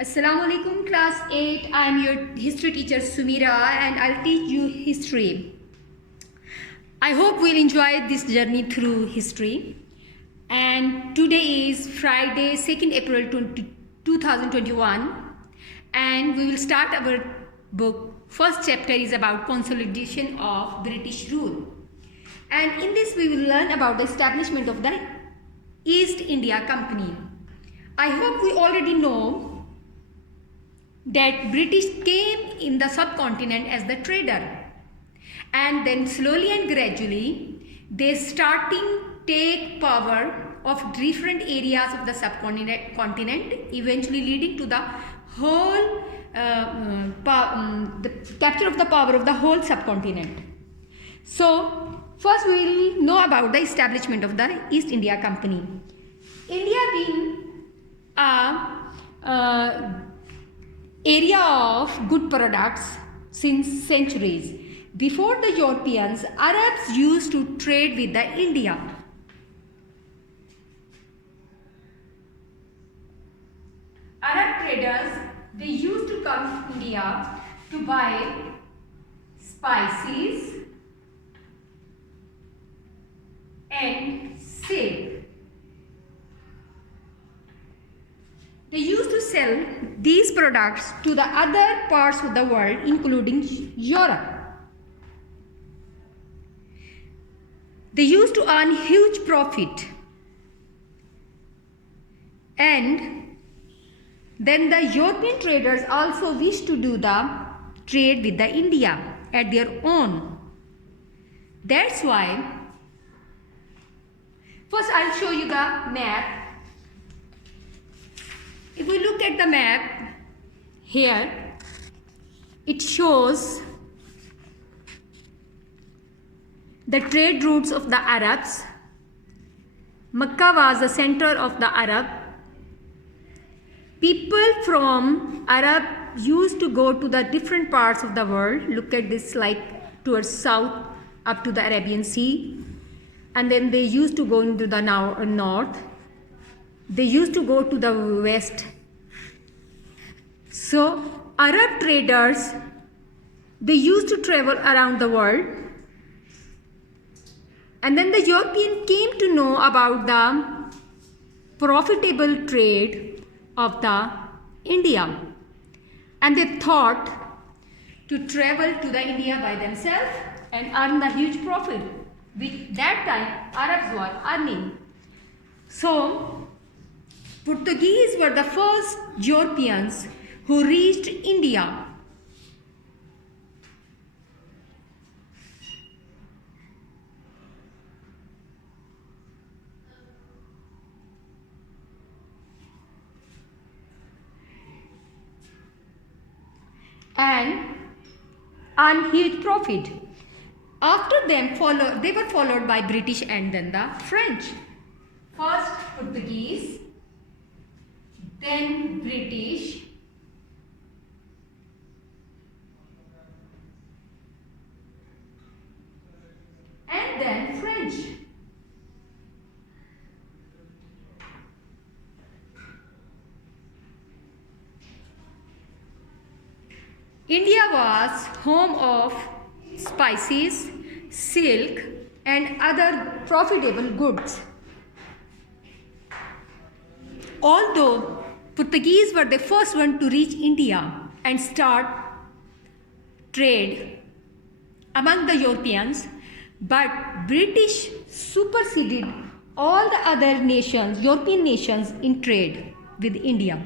Assalamu alaikum class 8. I am your history teacher Sumira and I'll teach you history. I hope we'll enjoy this journey through history. And today is Friday 2nd April 2021 and we will start our book. First chapter is about consolidation of British rule. And in this we will learn about the establishment of the East India Company. I hope we already know that British came in the subcontinent as the trader, and then slowly and gradually they starting take power of different areas of the subcontinent, eventually leading to the whole the capture of the power of the whole subcontinent. So first we will know about the establishment of the East India Company. India being a area of good products since centuries. Before the Europeans, Arabs used to trade with the India. Arab traders, they used to come to India to buy spices and silk. They used to sell these products to the other parts of the world, including Europe. They used to earn huge profit. And then the European traders also wished to do the trade with the India at their own. That's why, first I'll show you the map. If we look at the map here, it shows the trade routes of the Arabs. Mecca was the center of the Arab. People from Arab used to go to the different parts of the world. Look at this, like towards south up to the Arabian Sea. And then they used to go into the north. They used to go to the west. So Arab traders, they used to travel around the world, and then the European came to know about the profitable trade of the India, and they thought to travel to the India by themselves and earn the huge profit which that time Arabs were earning. So Portuguese were the first Europeans who reached India. And earned huge profit. After them, they were followed by British and then the French. First Portuguese, then British, and then French. India was home of spices, silk, and other profitable goods. Although Portuguese were the first one to reach India and start trade among the Europeans, but British superseded all the other nations, European nations, in trade with India.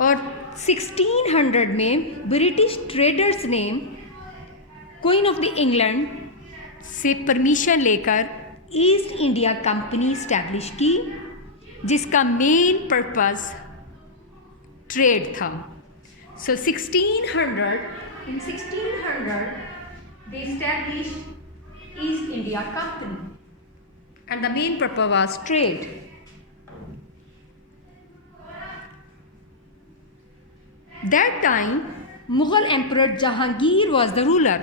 और 1600 में British traders ने queen of the England से permission लेकर east India company establish की, जिसका main purpose trade था. सो 1600 they established East India Company and the main purpose was trade. That time Mughal Emperor Jahangir was the ruler.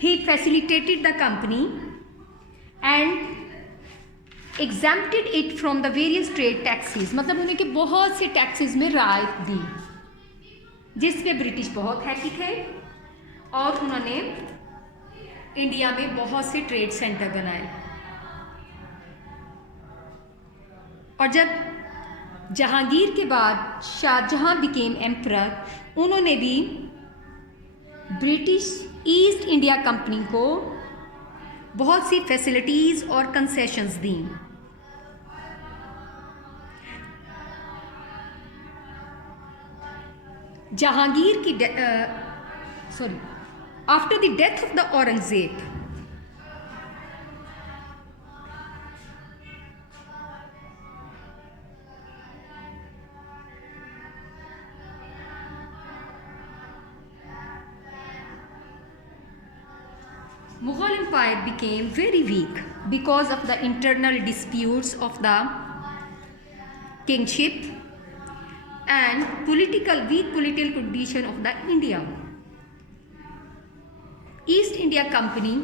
he facilitated the company and exempted it from the various trade taxes, मतलब उन्हें के बहुत से taxes में राहत दी, जिस पे British बहुत हैप्पी थे और उन्होंने इंडिया में बहुत से ट्रेड सेंटर बनाए। और जब जहांगीर के बाद शाहजहां बिकेम एम्परर, उन्होंने भी ब्रिटिश ईस्ट इंडिया कंपनी को बहुत सी फैसिलिटीज़ और कंसेशंस दी। जहांगीर की after the death of the Aurangzeb, Mughal Empire became very weak because of the internal disputes of the kingship and weak political condition of the India. East India company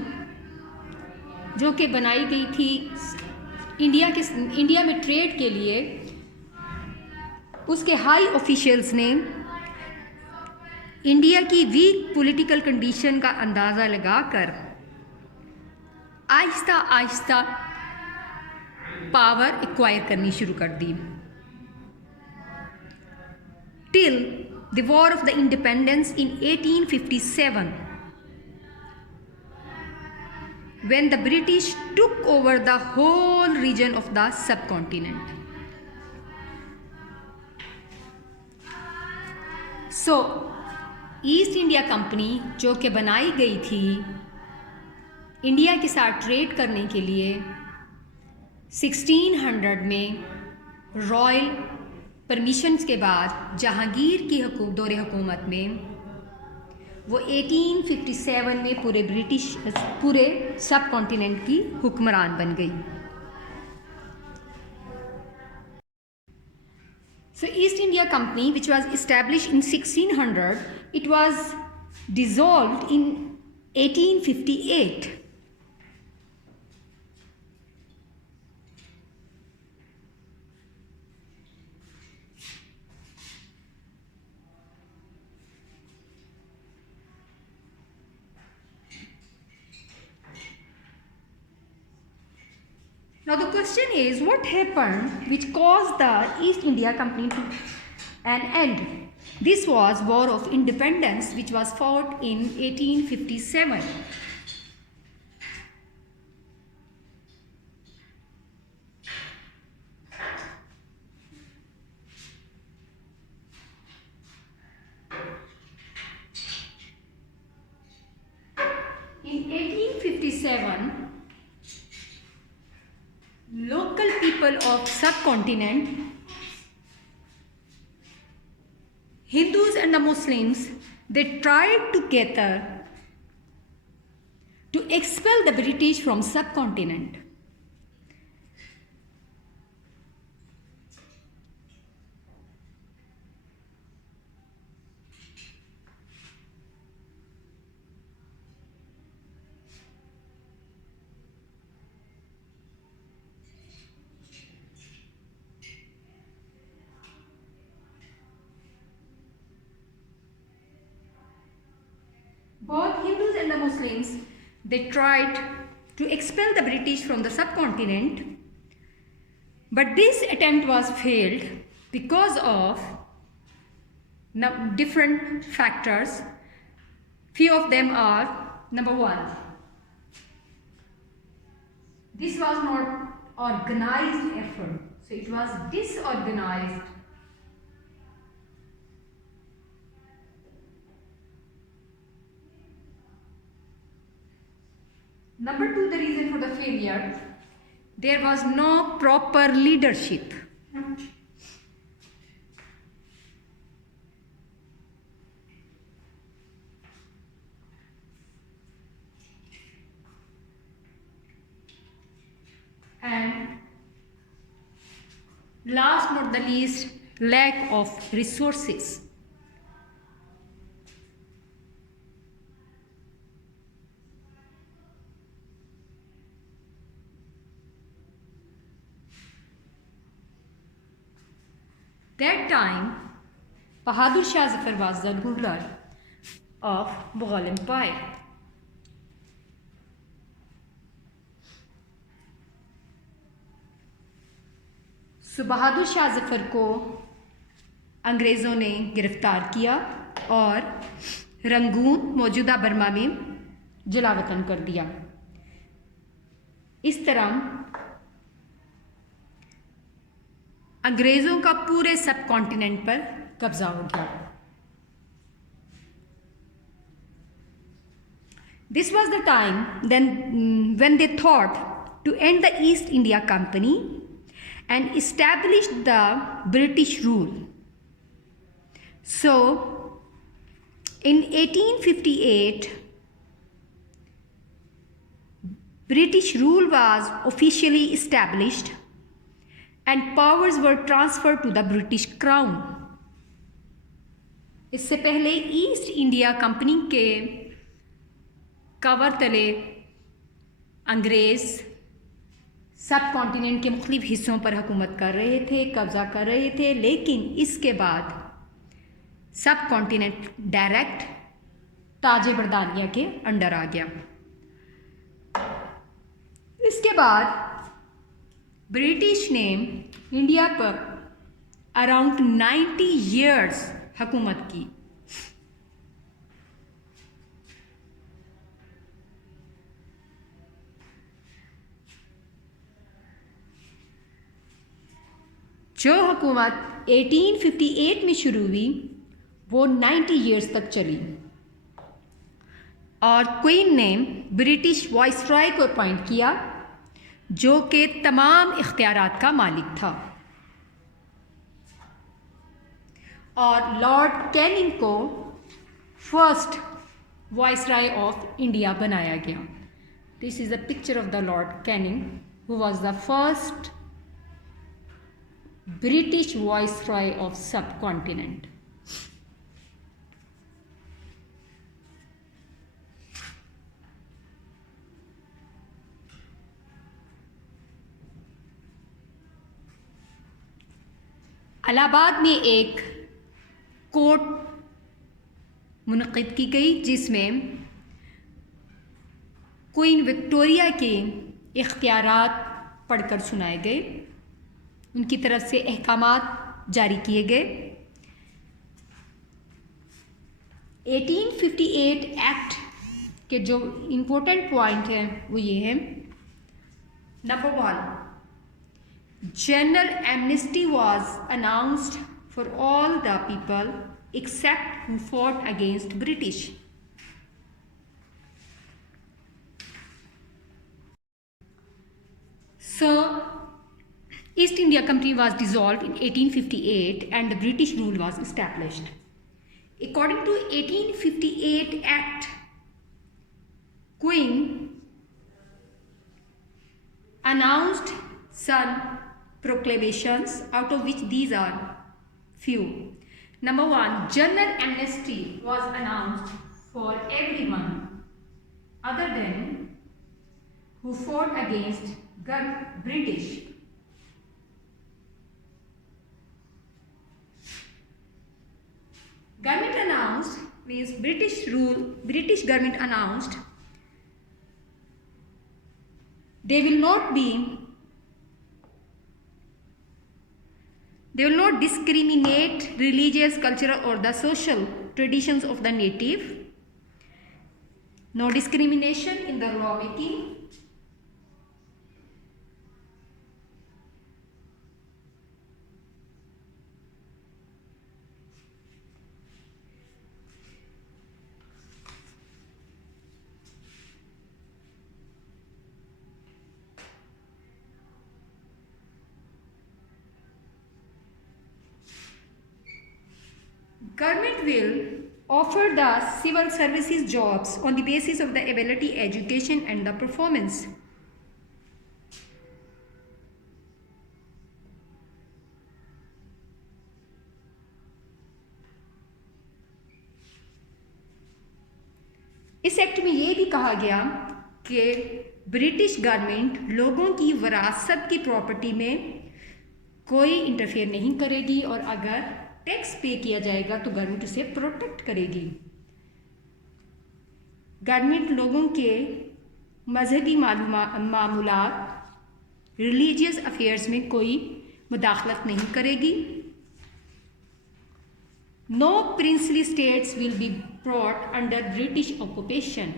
जो कि बनाई गई थी India में trade के लिए, उसके हाई ऑफिशियल्स ने इंडिया की वीक पॉलिटिकल कंडीशन का अंदाज़ा लगाकर आहिस्ता आहिस्ता पावर एक्वायर करनी शुरू कर दी। Till the war of the independence in 1857, when the British took over the whole region of the subcontinent. So, east India company जो कि बनाई गई थी इंडिया के साथ ट्रेड करने के लिए, 1600 में रॉयल परमिशंस के बाद जहांगीर की दौरे हुकूमत में वो 1857 में पूरे सब कॉन्टिनेंट की हुक्मरान बन गई। So East India Company, which was established in 1600, it was dissolved in 1858. Now the question is, what happened which caused the East India Company to an end? This was War of Independence, which was fought in 1857. In 1857, local people of subcontinent, Hindus and the Muslims, they tried together to expel the British from subcontinent. Both Hindus and the Muslims, they tried to expel the British from the subcontinent, but this attempt was failed because of different factors. Few of them are, number one, this was not organized effort, so it was disorganized. Number two, the reason for the failure, there was no proper leadership. And last not the least, lack of resources. That time, Bahadur Shah Zafar was the ruler of Mughal Empire. So Bahadur Shah Zafar को अंग्रेज़ों ने गिरफ़्तार किया और Rangoon मौजूदा Burma में जलावतन कर दिया। इस तरह अंग्रेज़ों का पूरे सब कॉन्टिनेंट पर कब्ज़ा हो गया। This was the time when they thought to end the East India Company and establish the British rule. So, in 1858, British rule was officially established and powers were transferred to the British Crown. इससे पहले east India company के cover तले अंग्रेज़ सब continent के मुख्तलिफ हिस्सों पर हुकूमत कर रहे थे, कब्ज़ा कर रहे थे, लेकिन इसके बाद सब कॉन्टिनेंट डायरेक्ट ताज बरतानिया के अंडर आ गया। इसके बाद ब्रिटिश ने इंडिया पर अराउंड 90 ईयर्स हुकूमत की। जो हुकूमत 1858 में शुरू हुई वो 90 ईयर्स तक चली और क्वीन ने ब्रिटिश वाइसरॉय को अपॉइंट किया जो कि तमाम इख्तियारात का मालिक था और लॉर्ड कैनिंग को फर्स्ट वाइसरॉय ऑफ इंडिया बनाया गया। This is a picture of the Lord Canning who was the first British Viceroy of subcontinent. Allahabad में एक कोर्ट मुनक़िद की गई जिसमें क्वीन विक्टोरिया के इख्तियारात पढ़कर सुनाए गए, उनकी तरफ से अहकामात जारी किए गए। 1858 एक्ट के जो इम्पोर्टेंट पॉइंट हैं वो ये हैं। Number 1, general amnesty was announced for all the people except who fought against British. So East India Company was dissolved in 1858 and the British rule was established. According to 1858 Act, Queen announced some proclamations, out of which these are few. Number 1, general amnesty was announced for everyone other than who fought against British. Government announced means British rule, British government announced they will not discriminate religious, cultural or the social traditions of the native. No discrimination in the law making. Government will offer the civil services jobs on the basis of the ability, education and the performance. इस act में ये भी कहा गया कि British government लोगों की विरासत की प्रॉपर्टी में कोई इंटरफेयर नहीं करेगी, और अगर टैक्स पे किया जाएगा तो गवर्नमेंट उसे प्रोटेक्ट करेगी। गवर्नमेंट लोगों के मजहबी मामूलात, रिलीजियस अफेयर्स में कोई मुदाखलत नहीं करेगी। No princely states will be brought under British occupation.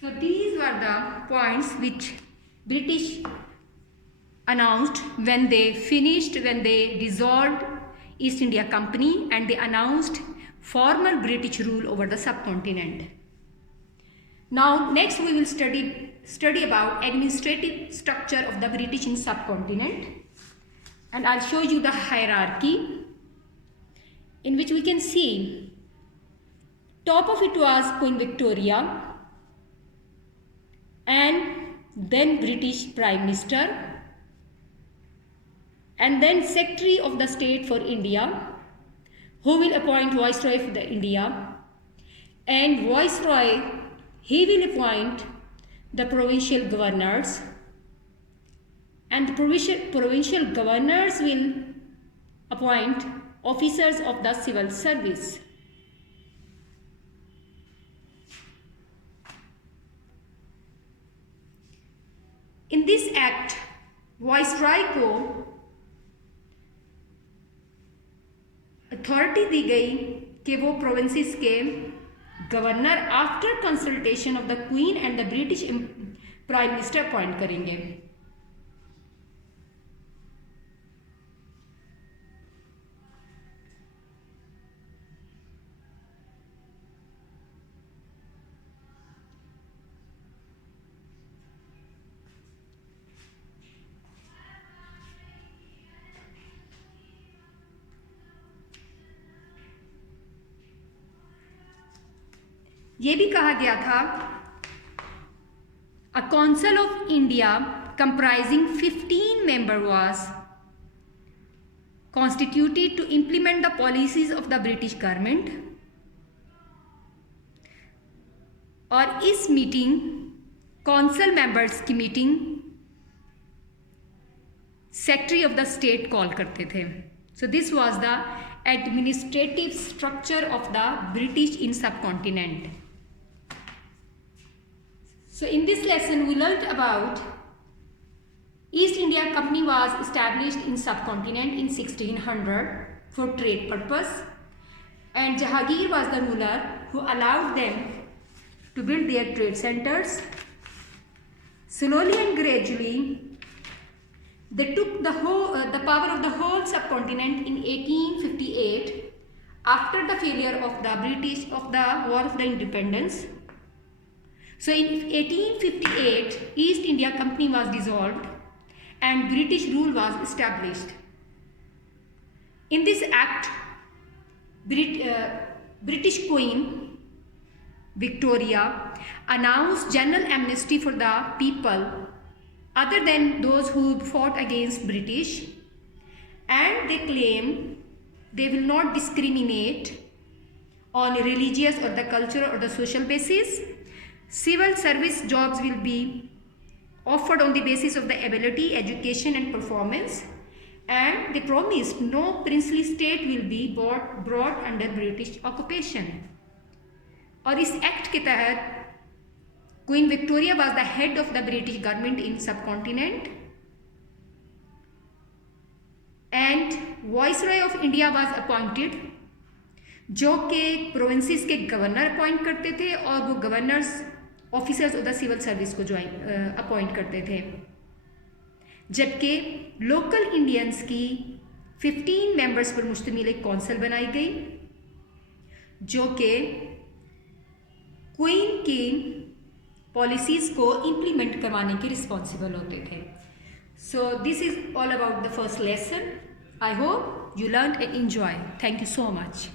So these were the points which British announced when they dissolved East India Company, and they announced formal British rule over the subcontinent. Now next we will study about administrative structure of the British in subcontinent, and I'll show you the hierarchy in which we can see top of it was Queen Victoria, and then British Prime Minister, and then Secretary of the State for India, who will appoint Viceroy for the India, and Viceroy, he will appoint the provincial governors, and the provincial governors will appoint officers of the civil service. In this act, viceroy को authority दी गई कि वो provinces के governor after consultation of the queen and the British prime minister appoint करेंगे। ये भी कहा गया था a council of India comprising 15 member was constituted to implement the policies of the British government. और इस मीटिंग काउंसिल मेंबर्स की meeting secretary of the state call करते थे। So this was the administrative structure of the British in subcontinent. So in this lesson we learnt about East India Company was established in subcontinent in 1600 for trade purpose, and Jahangir was the ruler who allowed them to build their trade centers. Slowly and gradually they took the power of the whole subcontinent in 1858 after the failure of the British of the War of the Independence. So in 1858, East India Company was dissolved and British rule was established. In this act, British Queen Victoria announced general amnesty for the people other than those who fought against British, and they claim they will not discriminate on religious or the cultural or the social basis. Civil service jobs will be offered on the basis of the ability, education and performance, and they promised no princely state will be brought under British occupation. और इस act के तहत queen Victoria was the head of the British government in subcontinent, and viceroy of India was appointed, जो कि provinces के governor appoint करते थे और वो governors officers of the civil service को अपॉइंट करते थे। जबकि लोकल इंडियंस की 15 मेंबर्स पर मुश्तमिल एक कौंसिल बनाई गई, जो कि क्वीन की पॉलिसीज़ को इम्प्लीमेंट करवाने के रिस्पॉन्सिबल होते थे। So this is all about the first lesson. I hope you learned and enjoy. Thank you so much.